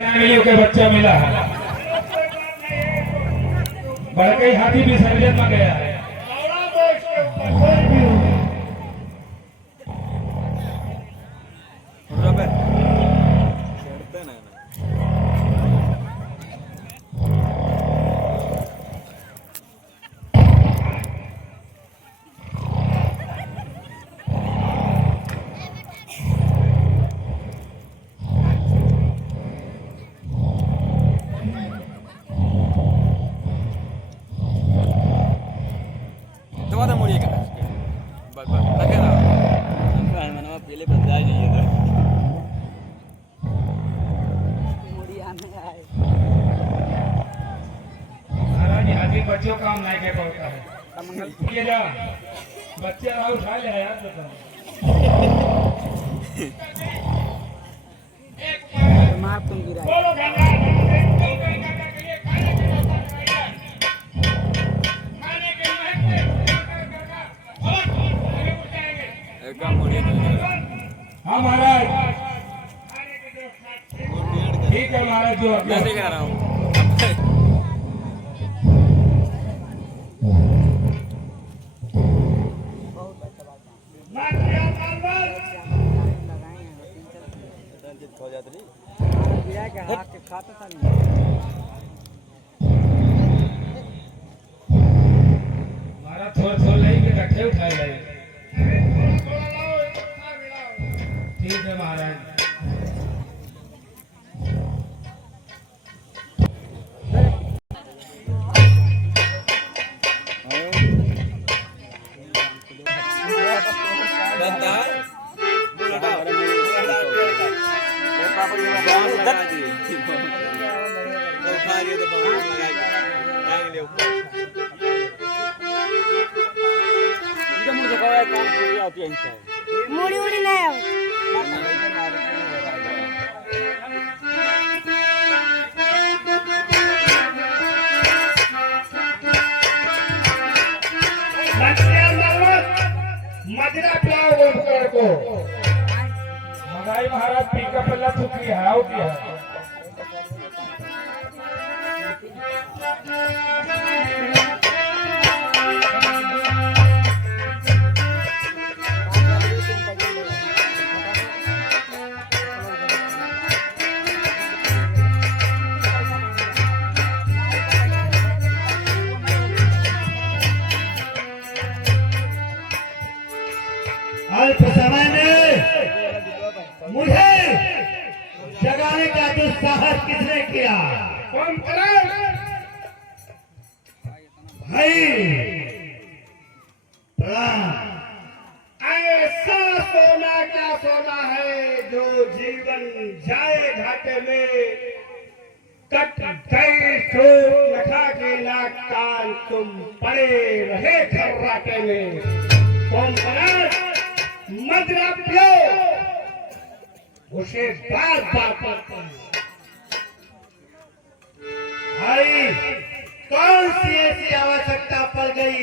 के बच्चा मिला है। बड़कई हाथी विसर्जन में गया है। Mana mau dia kan? Bagus, lagi lah. Mana pilih benda ni je. महाराज हाथी बच्चों काम नहीं के पड़ता है। ये जा बच्चे राव उठा ले यार बता। मार तुम गिरा हाँ महाराज ठीक है महाराज जो कैसे कह रहा हूँ गिरा के हाथ के खाता था नहीं महाराज थोड़ा नहीं के इकट्ठे उठाए गए। ठीक है महाराज मुड़ी उड़ी नहीं है मजरा पिलाओ गोपकर को। मगाई महाराज पीका पल्ला चुकी है आओ की है। अल्प समय में मुझे जगाने का दुस्साहस किसने किया? कौन करे? भाई प्रणाम। ऐसा सोना क्या सोना है जो जीवन जाए घाटे में कट गए ठोक लखा के नाक कान तुम पड़े रहे खर्राटे में। कौन करे? मजरा पियो उसे बार बार भाई कौन सी ऐसी आवश्यकता पड़ गई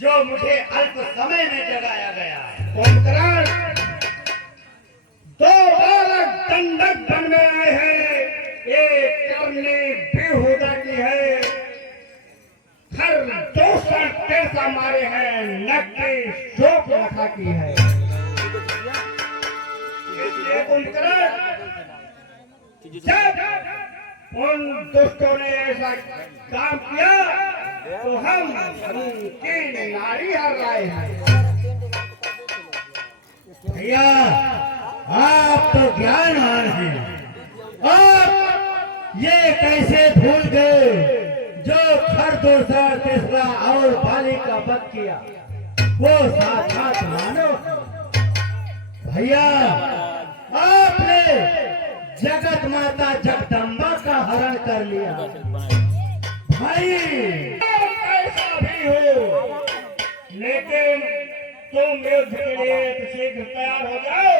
जो मुझे अल्प समय में जगाया गया? ओमकार दो बालक दंडक बन में आए हैं। एक करनी बेहुदा की है हर दूसरा कैसा मारे हैं नक्की शोक रखा की है। जब उन दुष्टों ने ऐसा काम किया तो हम उनकी नारी हर लाए हैं। भैया आप तो ज्ञानवान हैं। आप ये कैसे भूल गए जो खर दूसरा तीसरा और बाली का वध किया वो साक्षात मानव? भैया आपने जगत माता जगदम्बा का हरण कर लिया। भाई ऐसा भी हो लेकिन तुम युद्ध के लिए शीघ्र तैयार हो जाओ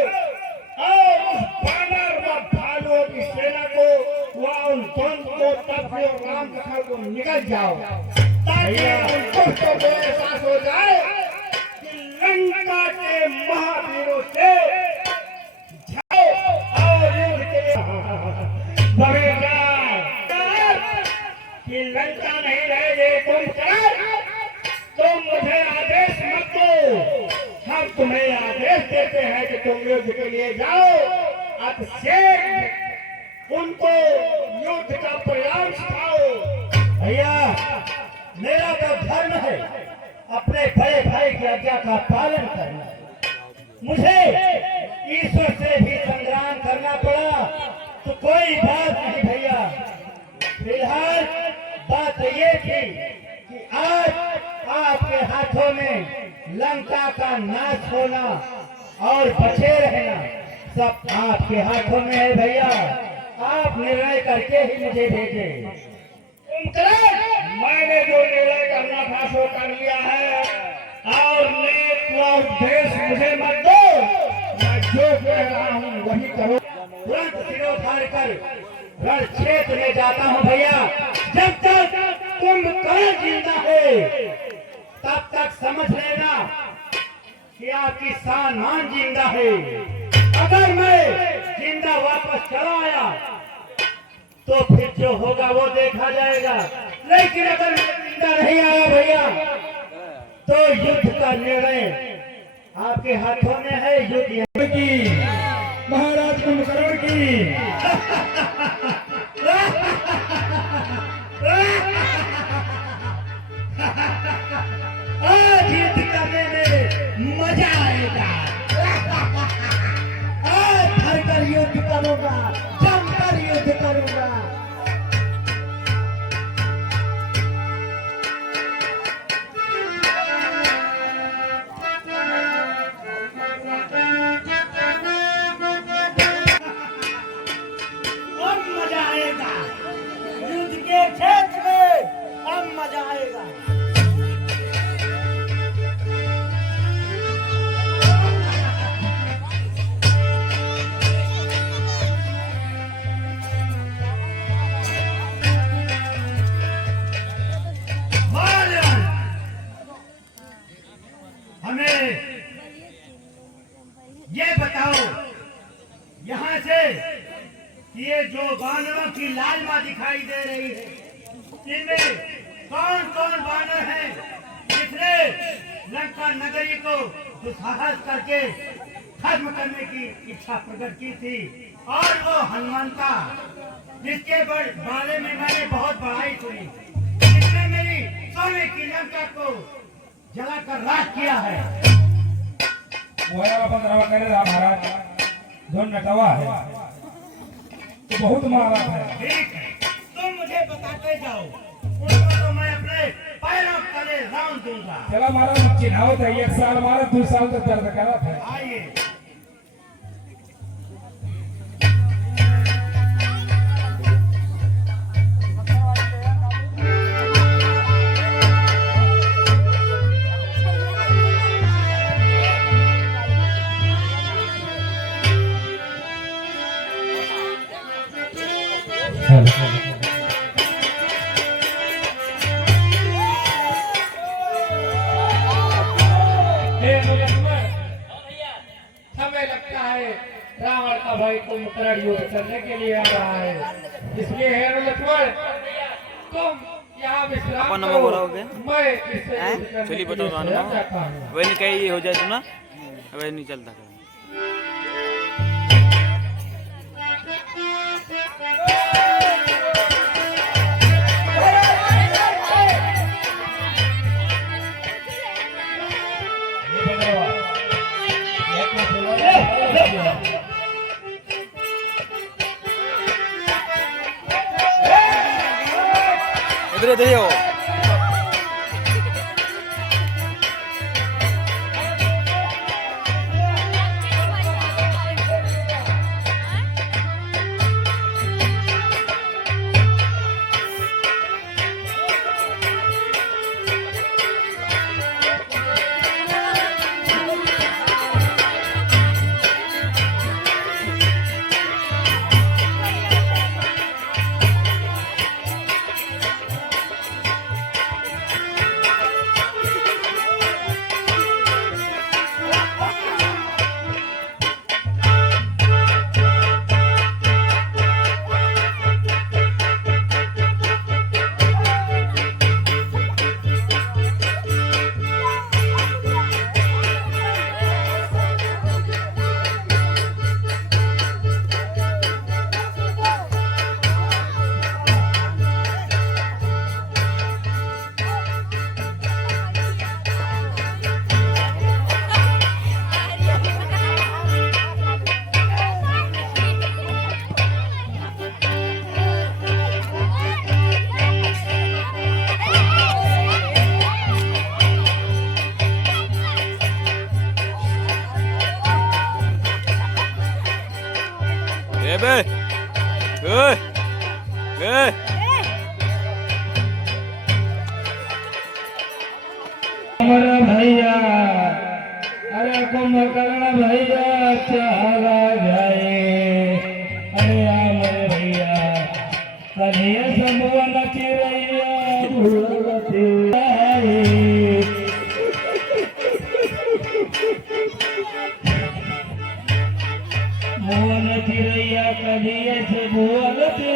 और उस बानर व भालुओं की सेना को वहाँ उन द्वंद्व को तत्व और राम कथा को निकल जाओ ताकि उनको तो एहसास हो जाए कि लंका के महावीरों से जाओ और युद्ध के लिए कि लंका नहीं रहेगी तुम मुझे आदेश मत दो। हम तुम्हें आदेश देते हैं कि तुम युद्ध के लिए जाओ, अभिषेक उनको युद्ध का परिणाम सिखाओ। भैया मेरा तो धर्म है अपने बड़े भाई की आज्ञा का पालन करना। मुझे ईश्वर से भी संग्राम करना पड़ा तो कोई बात नहीं भैया। फिलहाल बात ये थी कि आज आपके हाथों में लंका का नाश होना और बचे रहना सब आपके हाथों में है भैया। आप निर्णय करके ही मुझे भेजे। मैंने जो निर्णय करना था सो कर लिया है और उपदेश मुझे मत दो। मैं जो कह रहा हूँ वही करो। तुरंत सिरोधार कर रण क्षेत्र में जाता हूँ भैया। जब तक कुंभकर्ण जिंदा है तब तक समझ लेना कि आपकी शान मान जिंदा है। अगर मैं जिंदा वापस चला आया तो फिर जो होगा वो देखा जाएगा। लेकिन अगर मैं जिंदा नहीं आया भैया तो युद्ध का निर्णय आपके हाथों में है। युद्ध की महाराज कुंभकर्ण की आज युद्ध करने में मजा आएगा। आज भरकर युद्ध करूंगा, जमकर युद्ध करूंगा। अब मजा आएगा युद्ध के क्षेत्र में। अब मजा आएगा। हमें ये बताओ यहाँ से ये जो बानरों की लालिमा दिखाई दे रही है इनमें कौन कौन बानर हैं जिसने लंका नगरी को दुस्साहस करके खत्म करने की इच्छा प्रकट की थी। और वो हनुमंता जिसके बारे में मैंने बहुत बड़ाई सुनी, जिसने मेरी सोने की लंका को जलाकर राख किया है। वह करे महाराज धन नटवा है तो बहुत मारा है। ठीक है तुम मुझे बताते जाओ, उनको तो मैं अपने पैरों तले राउंड दूंगा। चला महाराज चिन्हावत है, 1 साल मारा 2 साल तक दर्द करा था। आइए हमें लगता है रावण का भाई कुंभकर्ण युद्ध करने के लिए आ रहा है, इसलिए हे लक्ष्मण तुम यहाँ विश्राम अपन करो। नंबर हो गए? मैं इससे युद्ध करने चलिए के बताओ लिए रानू तैयार रहता हूँ। वही नहीं कही हो जाए तो ना वही नहीं चलता। इधर इधर ही हो। हमारा भैया अरे कुंभकर्ण भैया चला जाए अरे मेरे भैया कन्हैया संभवन चिरैया भूलते आए मोहन चिरैया कन्हैया से भूलते